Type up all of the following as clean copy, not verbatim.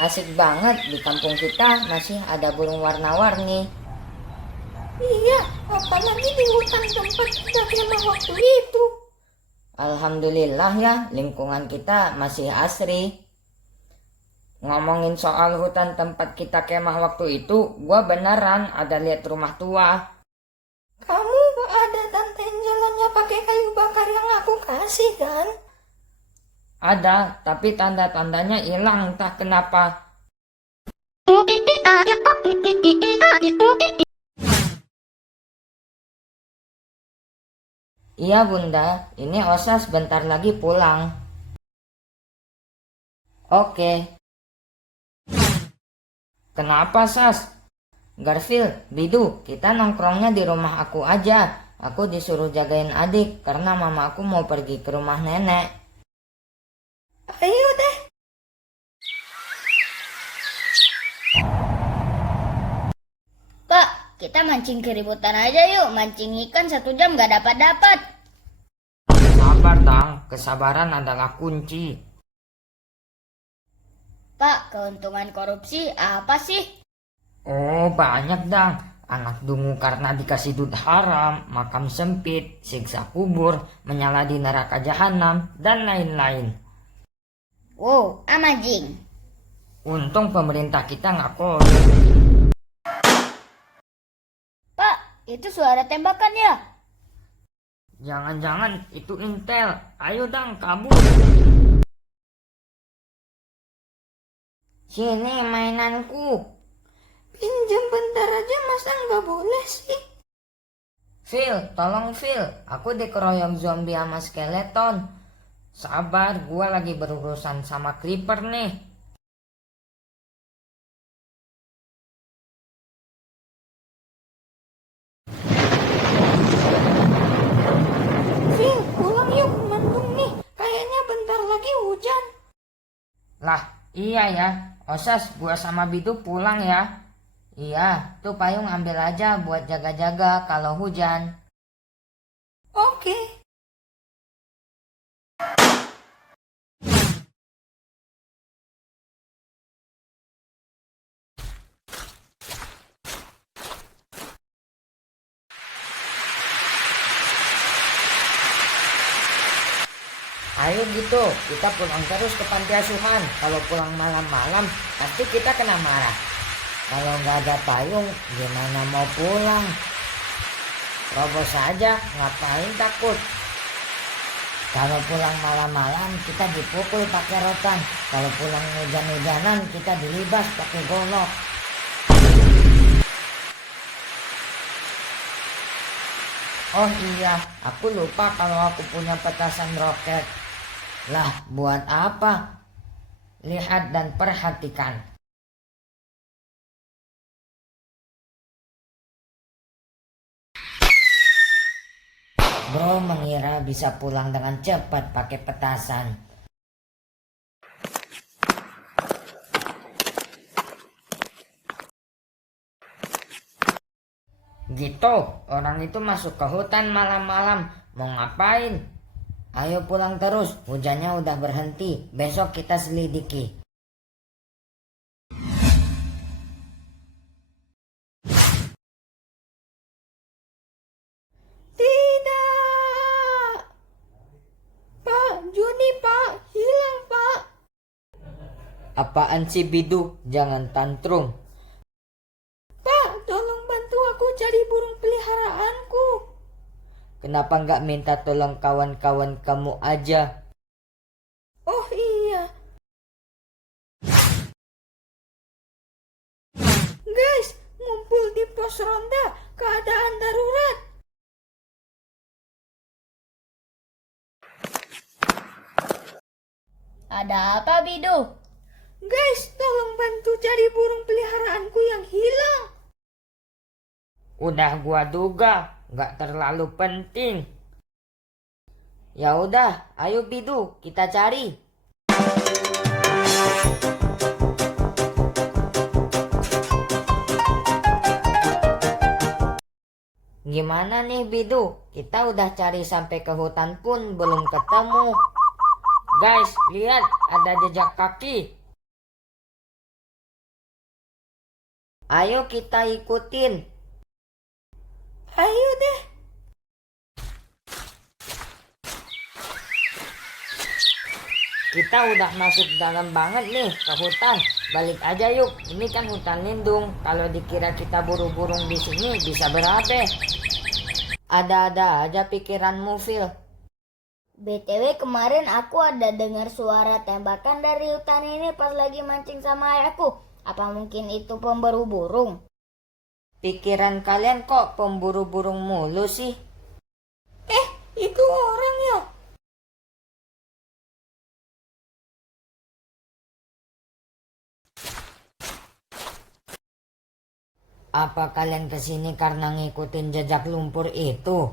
Asik banget, di kampung kita masih ada burung warna-warni. Iya, apalagi di hutan tempat kita kemah waktu itu. Alhamdulillah ya, lingkungan kita masih asri. Ngomongin soal hutan tempat kita kemah waktu itu, gua beneran ada lihat rumah tua. Kamu ada tantain jalannya pakai kayu bakar yang aku kasih kan? Ada, tapi tanda-tandanya hilang entah kenapa. Iya bunda, ini Osa sebentar lagi pulang. Oke. Kenapa Sas? Garfield, Bidu, kita nongkrongnya di rumah aku aja. Aku disuruh jagain adik karena mama aku mau pergi ke rumah nenek. Ayo deh. Pak, kita mancing keributan aja yuk. Mancing ikan 1 jam gak dapat-dapat. Sabar dang, kesabaran adalah kunci. Pak, keuntungan korupsi apa sih? Oh banyak dang. Anak dungu karena dikasih duit haram, makam sempit, siksa kubur, menyala di neraka jahanam, dan lain-lain. Wow, amazing. Untung pemerintah kita nggak korup. Pak, itu suara tembakan ya? Jangan-jangan itu intel. Ayo dang kabur. Sini mainanku. Pinjam bentar aja masa nggak boleh sih? Phil, tolong Phil. Aku dikeroyok zombie sama skeleton. Sabar, gua lagi berurusan sama creeper nih. Phil, pulang yuk mendung nih. Kayaknya bentar lagi hujan. Lah, iya ya. Osas, gua sama Bidu pulang ya. Iya, tuh payung ambil aja buat jaga-jaga kalau hujan. Oke. Ayo gitu, kita pulang terus ke panti asuhan. Kalau pulang malam-malam, pasti kita kena marah. Kalau nggak ada payung, gimana mau pulang? Robos saja, ngapain takut? Kalau pulang malam-malam, kita dipukul pakai rotan. Kalau pulang hujan-hujanan, kita dilibas pakai golok. Oh iya, aku lupa kalau aku punya petasan roket. Lah, buat apa? Lihat dan perhatikan. Bro mengira bisa pulang dengan cepat pakai petasan. Gitu, orang itu masuk ke hutan malam-malam. Mau ngapain? Ayo pulang terus, hujannya udah berhenti. Besok kita selidiki. Tidak. Pak, Juni pak, hilang pak. Apaan sih Bidu? Jangan tantrum. Pak, tolong bantu aku cari burung peliharaanku. Kenapa nggak minta tolong kawan-kawan kamu aja? Oh iya. Guys, ngumpul di pos ronda. Keadaan darurat. Ada apa, Bidu? Guys, tolong bantu cari burung peliharaanku yang hilang. Udah gua duga, nggak terlalu penting. Ya udah, ayo Bidu, kita cari. Gimana nih Bidu? Kita udah cari sampai ke hutan pun belum ketemu. Guys, lihat ada jejak kaki. Ayo kita ikutin. Ayo deh. Kita udah masuk dalam banget nih ke hutan. Balik aja yuk. Ini kan hutan lindung. Kalau dikira kita buru burung di sini bisa berabe. Ada-ada aja pikiranmu, Phil. BTW kemarin aku ada dengar suara tembakan dari hutan ini pas lagi mancing sama ayahku. Apa mungkin itu pemburu burung? Pikiran kalian kok pemburu burung mulu sih? Itu orang ya? Apa kalian kesini karena ngikutin jejak lumpur itu?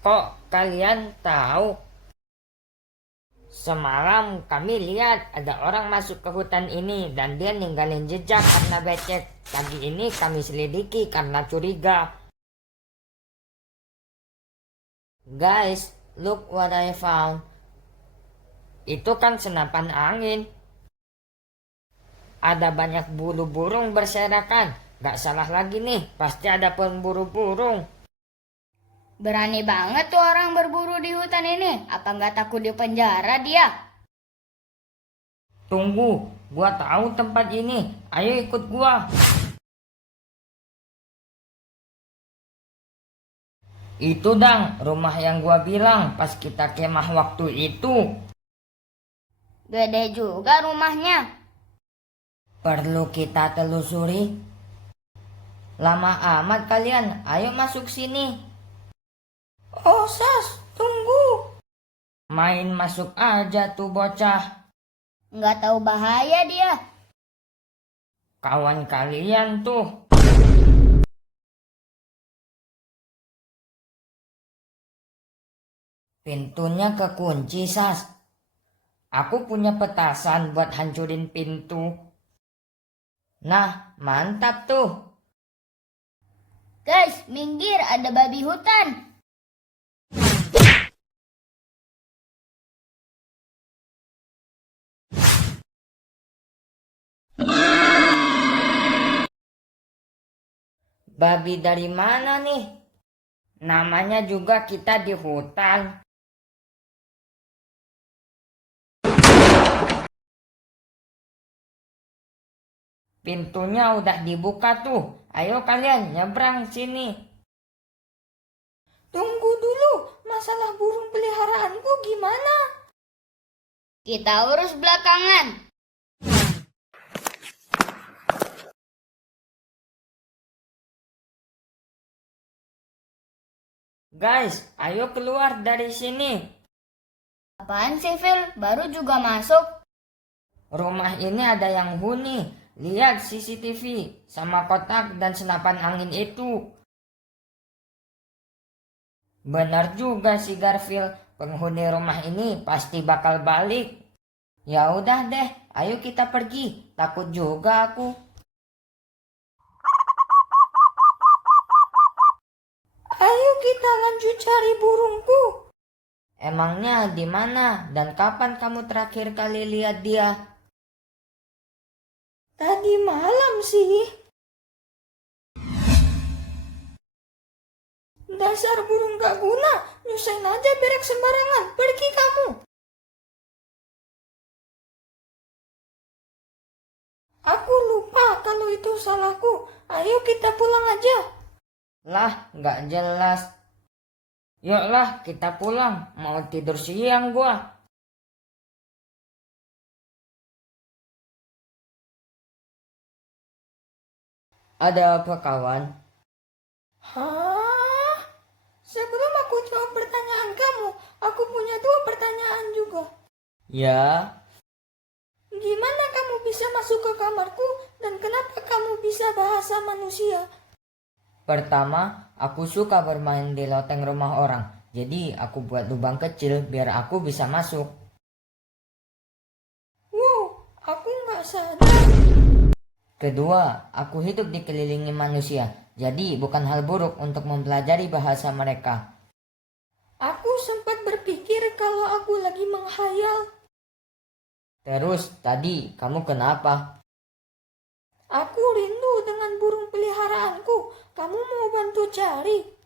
Kok kalian tahu? Semalam kami lihat ada orang masuk ke hutan ini dan dia ninggalin jejak karena becek. Pagi ini kami selidiki karena curiga. Guys, look what I found. Itu kan senapan angin. Ada banyak bulu burung berserakan. Gak salah lagi nih, pasti ada pemburu burung. Berani banget tuh orang berburu di hutan ini. Apa nggak takut di penjara dia? Tunggu, gua tahu tempat ini. Ayo ikut gua. Itu dang, rumah yang gua bilang pas kita kemah waktu itu. Gede juga rumahnya. Perlu kita telusuri. Lama amat kalian, ayo masuk sini. Oh, Sas, tunggu. Main masuk aja tuh bocah. Nggak tahu bahaya dia. Kawan kalian tuh. Pintunya kekunci, Sas. Aku punya petasan buat hancurin pintu. Nah, mantap tuh. Guys, minggir, ada babi hutan. Babi dari mana nih? Namanya juga kita di hutan. Pintunya udah dibuka tuh. Ayo kalian nyebrang sini. Tunggu dulu. Masalah burung peliharaanku gimana? Kita urus belakangan. Guys, ayo keluar dari sini. Apaan sih, Phil? Baru juga masuk. Rumah ini ada yang huni. Lihat CCTV sama kotak dan senapan angin itu. Benar juga si Garfield, penghuni rumah ini pasti bakal balik. Ya udah deh, ayo kita pergi. Takut juga aku. Ayo kita lanjut cari burungku. Emangnya di mana dan kapan kamu terakhir kali lihat dia? Tadi malam sih. Dasar burung gak guna. Nyusahin aja berak sembarangan. Pergi kamu. Aku lupa kalau itu salahku. Ayo kita pulang aja. Lah, nggak jelas. Yuklah kita pulang, mau tidur siang gua. Ada apa kawan? Hah? Sebelum aku jawab pertanyaan kamu, aku punya 2 pertanyaan juga. Ya, Gimana kamu bisa masuk ke kamarku dan kenapa kamu bisa bahasa manusia? pertama aku suka bermain di loteng rumah orang. Jadi aku buat lubang kecil biar aku bisa masuk. Wow, aku nggak sadar. Kedua, aku hidup dikelilingi manusia. Jadi bukan hal buruk untuk mempelajari bahasa mereka. Aku sempat berpikir kalau aku lagi menghayal. Terus tadi kamu kenapa? Aku rindu dengan burung peliharaanku. Kamu mau bantu cari?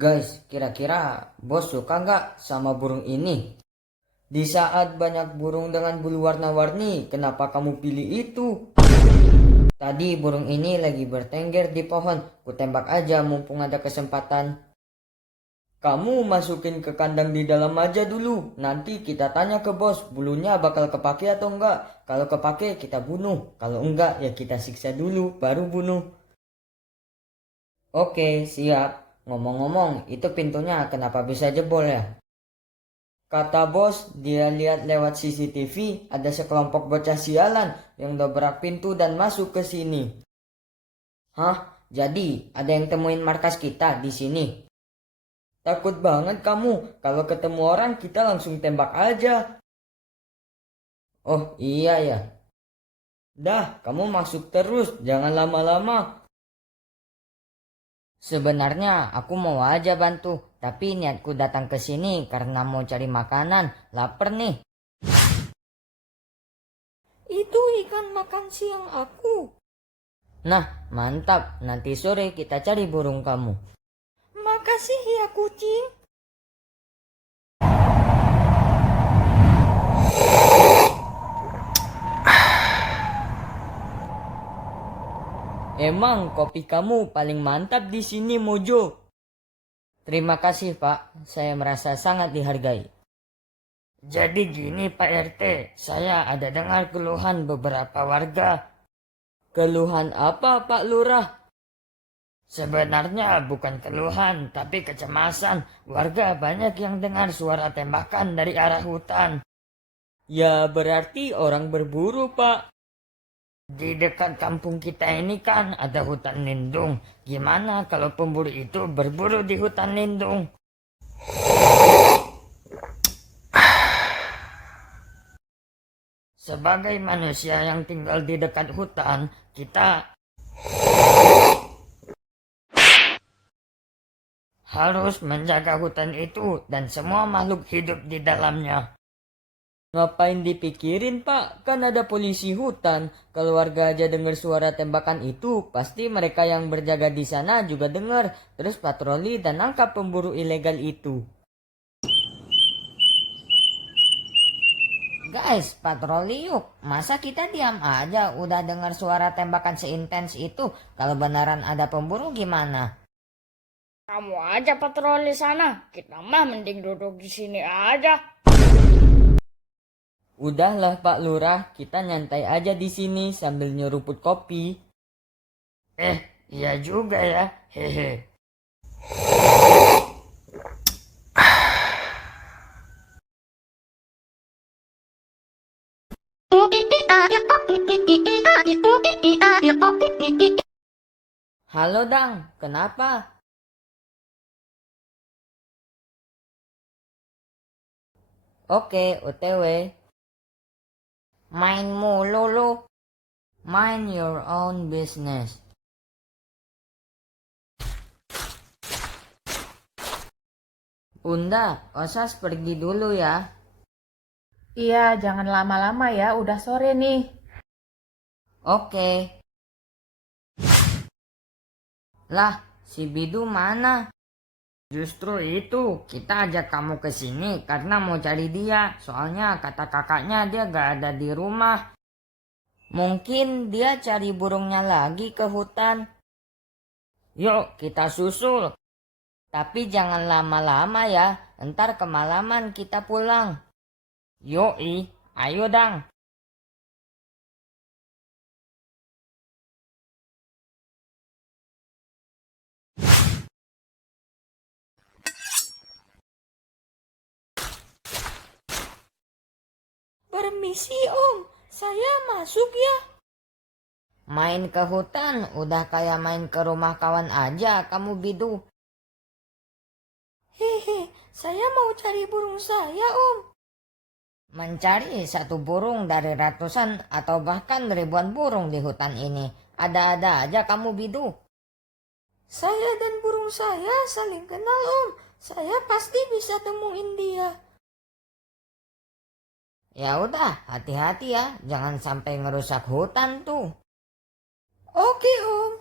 Guys, kira-kira bos suka nggak sama burung ini? Di saat banyak burung dengan bulu warna-warni, kenapa kamu pilih itu? Tadi burung ini lagi bertengger di pohon, kutembak aja mumpung ada kesempatan. Kamu masukin ke kandang di dalam aja dulu, nanti kita tanya ke bos, bulunya bakal kepake atau enggak. Kalau kepake kita bunuh, kalau enggak ya kita siksa dulu, baru bunuh. Oke, siap. Ngomong-ngomong, itu pintunya kenapa bisa jebol ya? Kata bos, dia lihat lewat CCTV ada sekelompok bocah sialan yang dobrak pintu dan masuk ke sini. Hah? Jadi ada yang temuin markas kita di sini? Takut banget kamu, kalau ketemu orang kita langsung tembak aja. Oh iya ya. Dah, kamu masuk terus, jangan lama-lama. Sebenarnya aku mau aja bantu, tapi niatku datang ke sini karena mau cari makanan, lapar nih. Itu ikan makan siang aku. Nah, mantap, nanti sore kita cari burung kamu. Makasih ya kucing. Emang kopi kamu paling mantap di sini, Mojo. Terima kasih, Pak. Saya merasa sangat dihargai. Jadi gini, Pak RT. Saya ada dengar keluhan beberapa warga. Keluhan apa, Pak Lurah? Sebenarnya bukan keluhan, tapi kecemasan. Warga banyak yang dengar suara tembakan dari arah hutan. Ya, berarti orang berburu, Pak. Di dekat kampung kita ini kan ada hutan lindung. Gimana kalau pemburu itu berburu di hutan lindung? Sebagai manusia yang tinggal di dekat hutan, kita harus menjaga hutan itu dan semua makhluk hidup di dalamnya. Ngapain dipikirin, Pak? Kan ada polisi hutan. Kalau warga aja dengar suara tembakan itu, pasti mereka yang berjaga di sana juga dengar. Terus patroli dan nangkap pemburu ilegal itu. Guys, patroli yuk. Masa kita diam aja udah dengar suara tembakan seintens itu? Kalau beneran ada pemburu gimana? Kamu aja patroli sana. Kita mah mending duduk di sini aja. Udahlah Pak Lurah, kita nyantai aja di sini sambil nyeruput kopi. Iya juga ya, hehe. Halo Dang, kenapa? Oke, OTW. Main mulu lu. Mind your own business. Bunda, Osas pergi dulu ya. Iya, jangan lama-lama ya, udah sore nih. Oke. Lah, si Bidu mana? Justru itu, kita ajak kamu ke sini karena mau cari dia. Soalnya kata kakaknya dia gak ada di rumah. Mungkin dia cari burungnya lagi ke hutan. Yuk, kita susul. Tapi jangan lama-lama ya, ntar kemalaman kita pulang. Yoi, ayo Dang. Permisi Om, saya masuk ya. Main ke hutan udah kayak main ke rumah kawan aja kamu Bidu. Hehe, saya mau cari burung saya, Om. Mencari satu burung dari ratusan atau bahkan ribuan burung di hutan ini. Ada-ada aja kamu Bidu. Saya dan burung saya saling kenal, Om. Saya pasti bisa temuin dia. Ya udah, hati-hati ya, jangan sampai ngerusak hutan tuh. Oke, Om.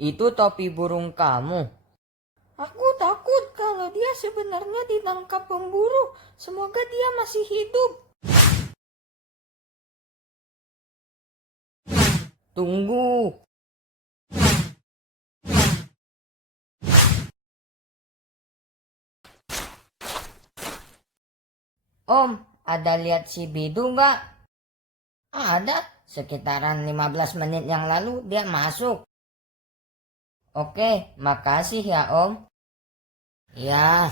Itu topi burung kamu. Aku takut kalau dia sebenarnya ditangkap pemburu. Semoga dia masih hidup. Tunggu. Om, ada lihat si Bidu nggak? Ada, sekitaran 15 menit yang lalu dia masuk. Oke, makasih ya Om. Ya.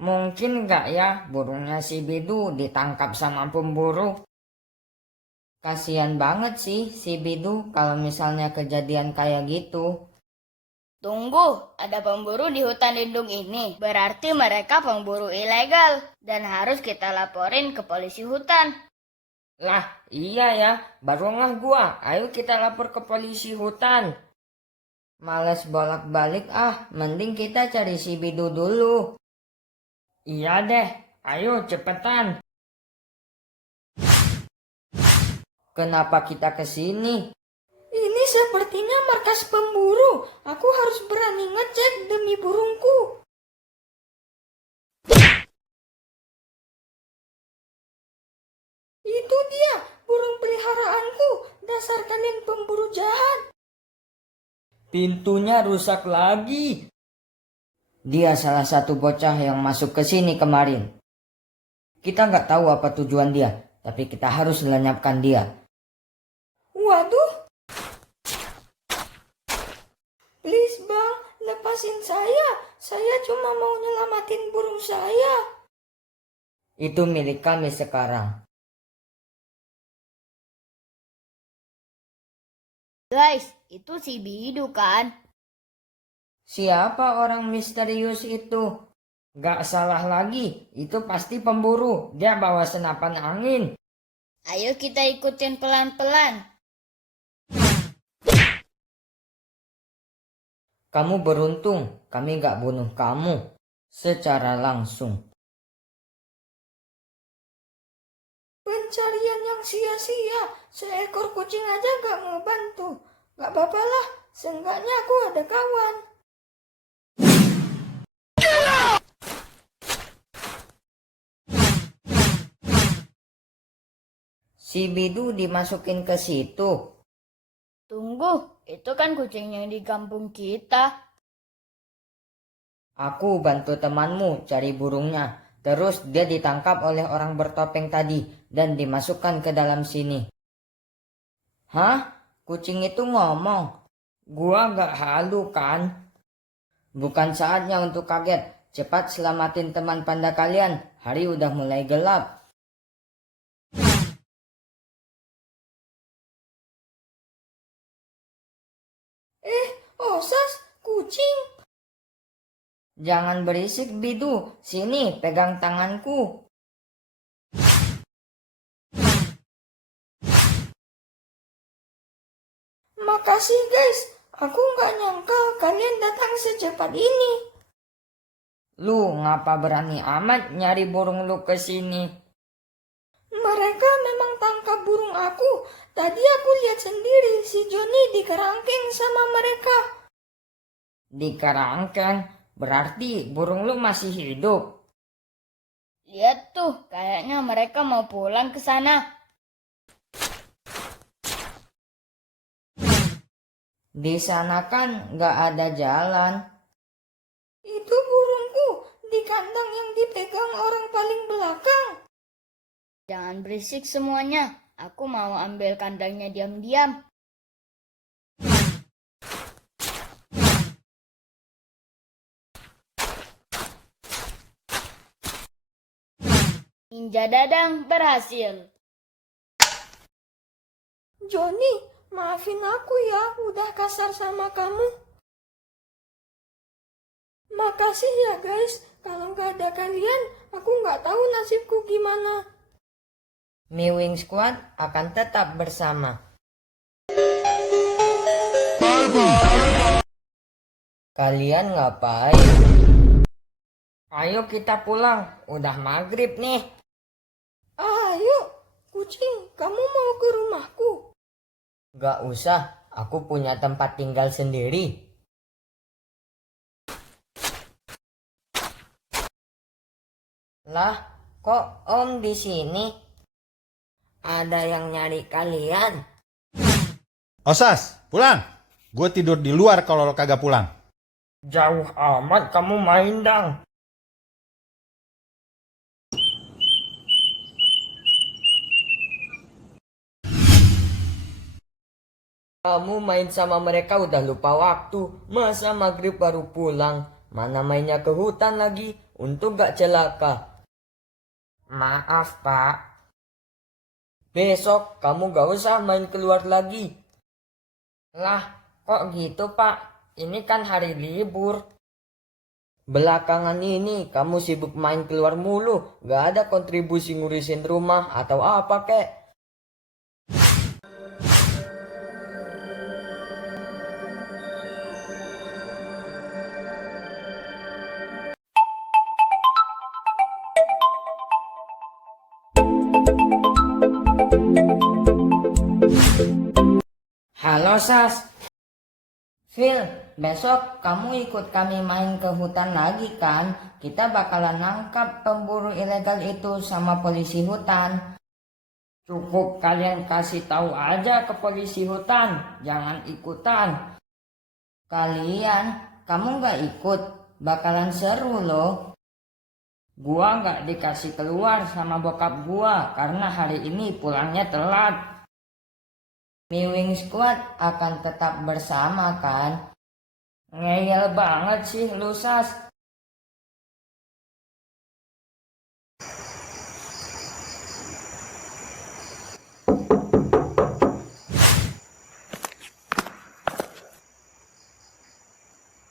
Mungkin nggak ya burungnya si Bidu ditangkap sama pemburu? Kasian banget sih si Bidu kalau misalnya kejadian kayak gitu. Tunggu, ada pemburu di hutan lindung ini. Berarti mereka pemburu ilegal dan harus kita laporin ke polisi hutan. Lah, iya ya, baru ngeh gua. Ayo kita lapor ke polisi hutan. Males bolak-balik mending kita cari si Bidu dulu. Iya deh, ayo cepetan. Kenapa kita kesini? Ini sepertinya markas pemburu. Aku harus berani ngecek demi burungku. Itu dia, burung peliharaanku. Dasar kalian pemburu jahat. Pintunya rusak lagi. Dia salah satu bocah yang masuk ke sini kemarin. Kita nggak tahu apa tujuan dia, tapi kita harus lenyapkan dia. Waduh. Please bang, lepasin saya. Saya cuma mau nyelamatin burung saya. Itu milik kami sekarang. Guys, itu si Bidu kan? Siapa orang misterius itu? Gak salah lagi, itu pasti pemburu. Dia bawa senapan angin. Ayo kita ikutin pelan-pelan. Kamu beruntung, kami gak bunuh kamu secara langsung. Pencarian yang sia-sia. Seekor kucing aja gak mau bantu. Gak apa-apa lah, seenggaknya aku ada kawan. Si Bidu dimasukin ke situ. Tunggu, itu kan kucing yang di kampung kita. Aku bantu temanmu cari burungnya. Terus dia ditangkap oleh orang bertopeng tadi dan dimasukkan ke dalam sini. Hah? Kucing itu ngomong. Gua gak halu kan? Bukan saatnya untuk kaget. Cepat selamatin teman panda kalian. Hari udah mulai gelap. Osas, kucing. Jangan berisik Bidu. Sini pegang tanganku. Makasih guys, aku gak nyangka kalian datang secepat ini. Lu ngapa berani amat nyari burung lu ke sini? Mereka memang tangkap burung aku. Tadi aku lihat sendiri si Joni di kerangkeng sama mereka. Di kerangkeng? Berarti burung lu masih hidup. Lihat tuh, kayaknya mereka mau pulang ke sana. Di sana kan gak ada jalan. Itu burungku di kandang yang dipegang orang paling belakang. Jangan berisik semuanya. Aku mau ambil kandangnya diam-diam. Ninja Dadang berhasil. Joni, maafin aku ya udah kasar sama kamu. Makasih ya guys, kalau nggak ada kalian, aku nggak tahu nasibku gimana. Mewing Squad akan tetap bersama. Kalian ngapain? Ayo kita pulang, udah maghrib nih. Ayo, kucing, kamu mau ke rumahku? Gak usah, aku punya tempat tinggal sendiri. Lah, kok Om di sini? Ada yang nyari kalian? Osas, pulang. Gue tidur di luar kalau lo kagak pulang. Jauh amat kamu main dang. Kamu main sama mereka udah lupa waktu. Masa maghrib baru pulang? Mana mainnya ke hutan lagi? Untung gak celaka. Maaf pak. Besok kamu gak usah main keluar lagi. Lah, kok gitu pak? Ini kan hari libur. Belakangan ini kamu sibuk main keluar mulu. Gak ada kontribusi ngurusin rumah atau apa kek. Halo Sas. Phil, besok kamu ikut kami main ke hutan lagi kan? Kita bakalan nangkap pemburu ilegal itu sama polisi hutan. Cukup kalian kasih tahu aja ke polisi hutan, jangan ikutan. Kalian, kamu gak ikut, bakalan seru loh. Gua gak dikasih keluar sama bokap gua karena hari ini pulangnya telat. Mewing Squad akan tetap bersama kan? Ngeyel banget sih lu Sas.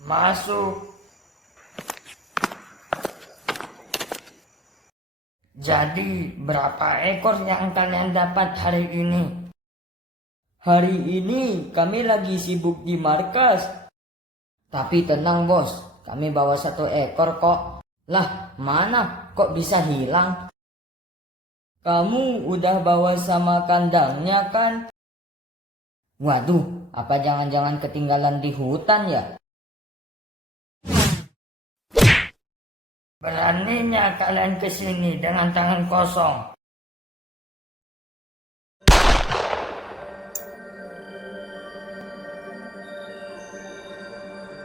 Masuk. Jadi berapa ekor yang kalian dapat hari ini? Hari ini kami lagi sibuk di markas. Tapi tenang bos, kami bawa 1 ekor kok. Lah, mana? Kok bisa hilang? Kamu udah bawa sama kandangnya kan? Waduh, apa jangan-jangan ketinggalan di hutan ya? Beraninya kalian kesini dengan tangan kosong.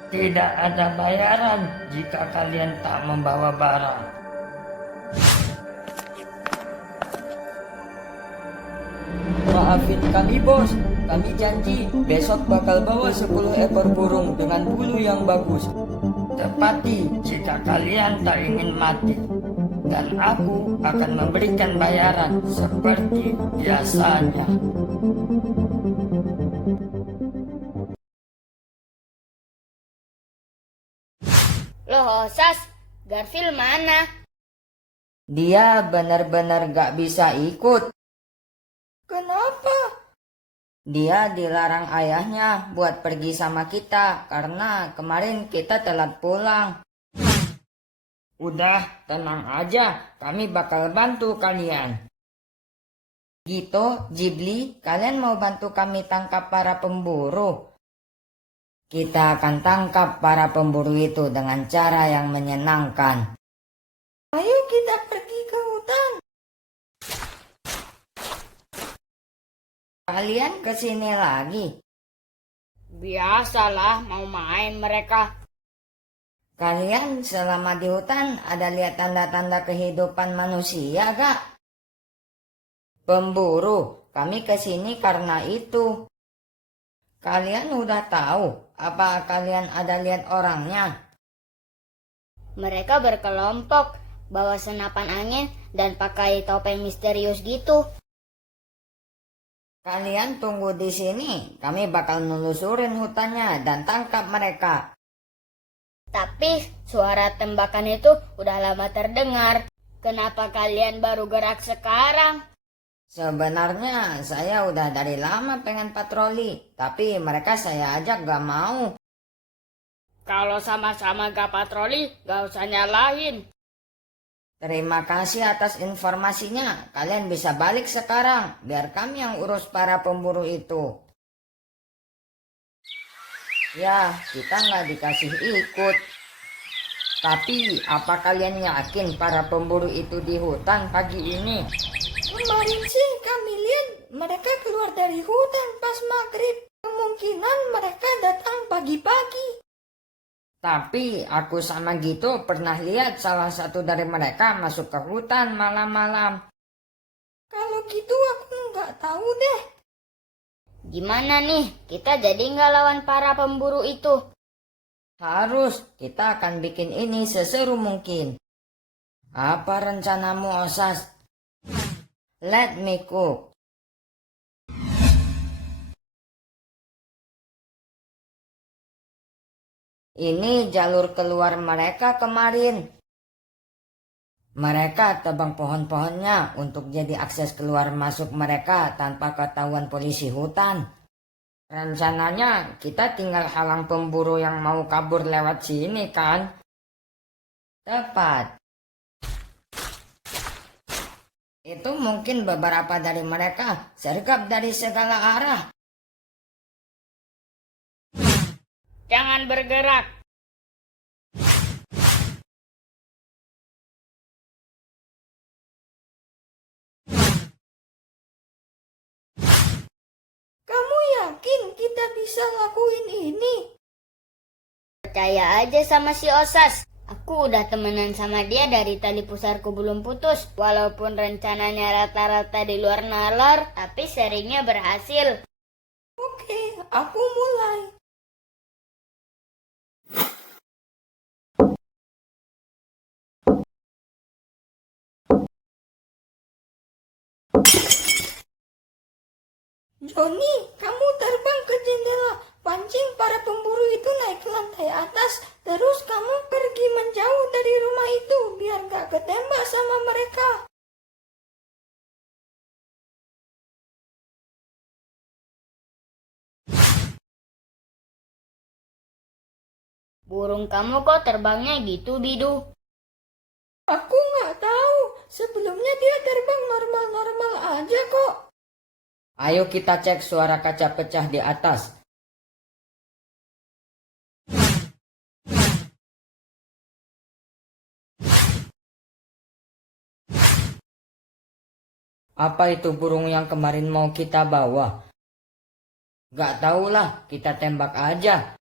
Tidak ada bayaran jika kalian tak membawa barang. Maafin kami bos, kami janji besok bakal bawa 10 ekor burung dengan bulu yang bagus. Tepati jika kalian tak ingin mati. Dan aku akan memberikan bayaran seperti biasanya. Loh, Sas, Garfield mana? Dia benar-benar gak bisa ikut. Kenapa? Dia dilarang ayahnya buat pergi sama kita karena kemarin kita telat pulang. Udah, tenang aja, kami bakal bantu kalian. Gitu, Ghibli, kalian mau bantu kami tangkap para pemburu? Kita akan tangkap para pemburu itu dengan cara yang menyenangkan. Ayo kita pergi ke hutan. Kalian kesini lagi? Biasalah mau main mereka. Kalian selama di hutan ada lihat tanda-tanda kehidupan manusia gak? Pemburu, kami kesini karena itu. Kalian udah tahu? Apa kalian ada lihat orangnya? Mereka berkelompok, bawa senapan angin, dan pakai topeng misterius gitu. Kalian tunggu di sini, kami bakal nelusurin hutannya dan tangkap mereka. Tapi suara tembakan itu udah lama terdengar. Kenapa kalian baru gerak sekarang? Sebenarnya saya udah dari lama pengen patroli, tapi mereka saya ajak gak mau. Kalau sama-sama gak patroli, gak usah nyalahin. Terima kasih atas informasinya. Kalian bisa balik sekarang, biar kami yang urus para pemburu itu. Ya, kita nggak dikasih ikut. Tapi, apa kalian yakin para pemburu itu di hutan pagi ini? Kemarin sih kami lihat mereka keluar dari hutan pas maghrib. Kemungkinan mereka datang pagi-pagi. Tapi, aku sama gitu pernah lihat salah satu dari mereka masuk ke hutan malam-malam. Kalau gitu aku nggak tahu deh. Gimana nih, kita jadi nggak lawan para pemburu itu? Harus, kita akan bikin ini seseru mungkin. Apa rencanamu, Osas? Let me cook. Ini jalur keluar mereka kemarin. Mereka tebang pohon-pohonnya untuk jadi akses keluar masuk mereka tanpa ketahuan polisi hutan. Rencananya kita tinggal halang pemburu yang mau kabur lewat sini kan? Tepat. Itu mungkin beberapa dari mereka sergap dari segala arah. Jangan bergerak. Kamu yakin kita bisa lakuin ini? Percaya aja sama si Osas. Aku udah temenan sama dia dari tali pusarku belum putus. Walaupun rencananya rata-rata di luar nalar, tapi seringnya berhasil. Oke, aku mulai. Joni, kamu terbang ke jendela. Pancing para pemburu itu naik ke lantai atas. Terus kamu pergi menjauh dari rumah itu biar gak ketembak sama mereka. Burung kamu kok terbangnya gitu, Bidu? Aku nggak tahu. Sebelumnya dia terbang normal-normal aja kok. Ayo kita cek suara kaca pecah di atas. Apa itu burung yang kemarin mau kita bawa? Gak tahulah, kita tembak aja.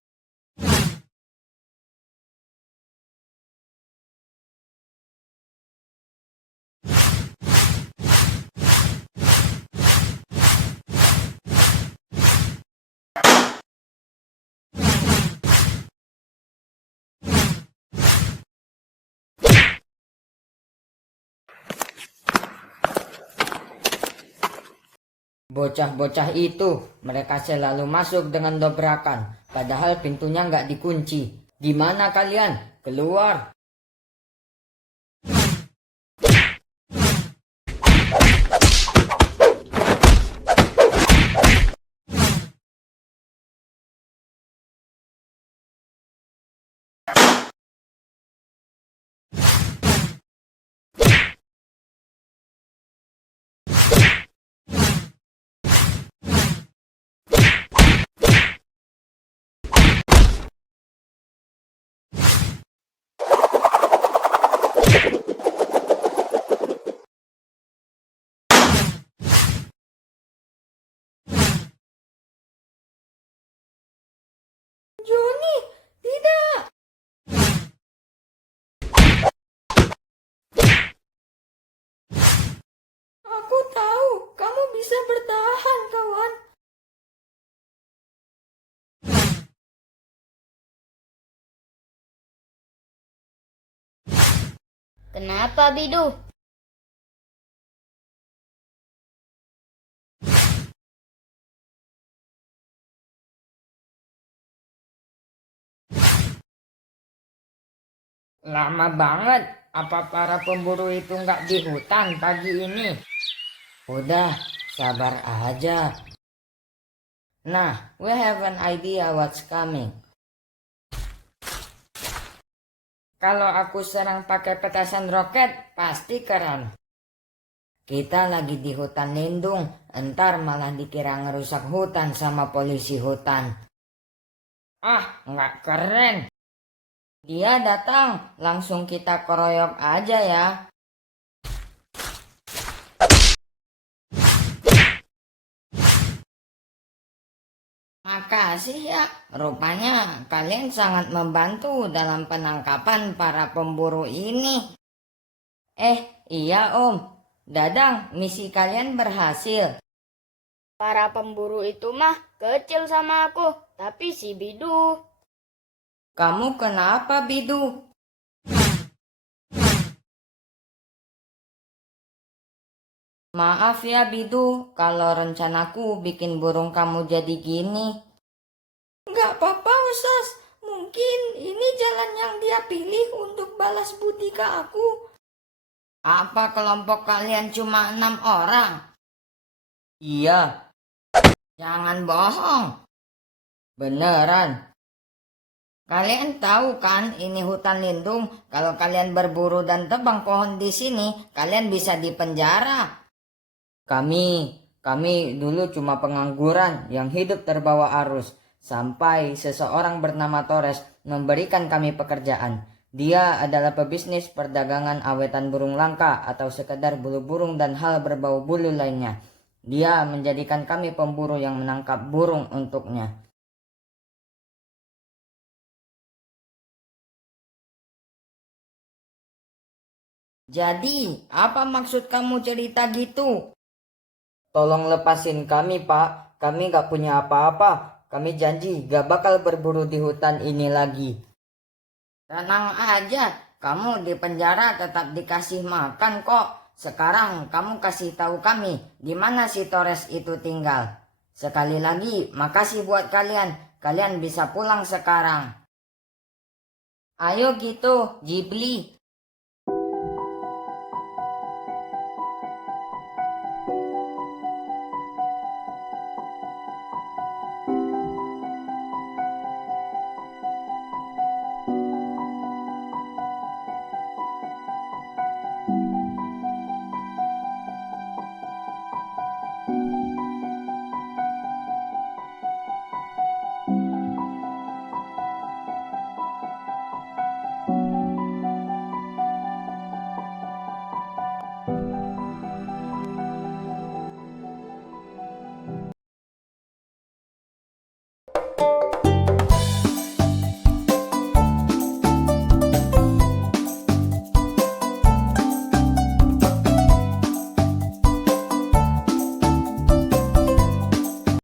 Bocah-bocah itu, mereka selalu masuk dengan dobrakan, padahal pintunya nggak dikunci. Di mana kalian? Keluar! bertahan, kawan. Kenapa, Bidu? Lama banget. Apa para pemburu itu nggak di hutan pagi ini? Udah, sabar aja. Nah, we have an idea what's coming. Kalau aku serang pakai petasan roket, pasti keren. Kita lagi di hutan lindung, entar malah dikira ngerusak hutan sama polisi hutan. Ah, nggak keren. Dia datang, langsung kita keroyok aja ya. Makasih ya, rupanya kalian sangat membantu dalam penangkapan para pemburu ini. Iya Om, Dadang, misi kalian berhasil. Para pemburu itu mah kecil sama aku, tapi si Bidu. Kamu kenapa, Bidu? Maaf ya, Bidu, kalau rencanaku bikin burung kamu jadi gini. Nggak apa-apa, Usas. Mungkin ini jalan yang dia pilih untuk balas budi ke aku. Apa kelompok kalian cuma 6 orang? Iya. Jangan bohong. Beneran. Kalian tahu kan ini hutan lindung. Kalau kalian berburu dan tebang pohon di sini, kalian bisa dipenjara. Kami dulu cuma pengangguran yang hidup terbawa arus. Sampai seseorang bernama Torres memberikan kami pekerjaan. Dia adalah pebisnis perdagangan awetan burung langka atau sekedar bulu burung dan hal berbau bulu lainnya. Dia menjadikan kami pemburu yang menangkap burung untuknya. Jadi, apa maksud kamu cerita gitu? Tolong lepasin kami, Pak. Kami gak punya apa-apa. Kami janji gak bakal berburu di hutan ini lagi. Tenang aja, kamu di penjara tetap dikasih makan kok. Sekarang kamu kasih tahu kami di mana si Torres itu tinggal. Sekali lagi, makasih buat kalian. Kalian bisa pulang sekarang. Ayo gitu, Ghibli.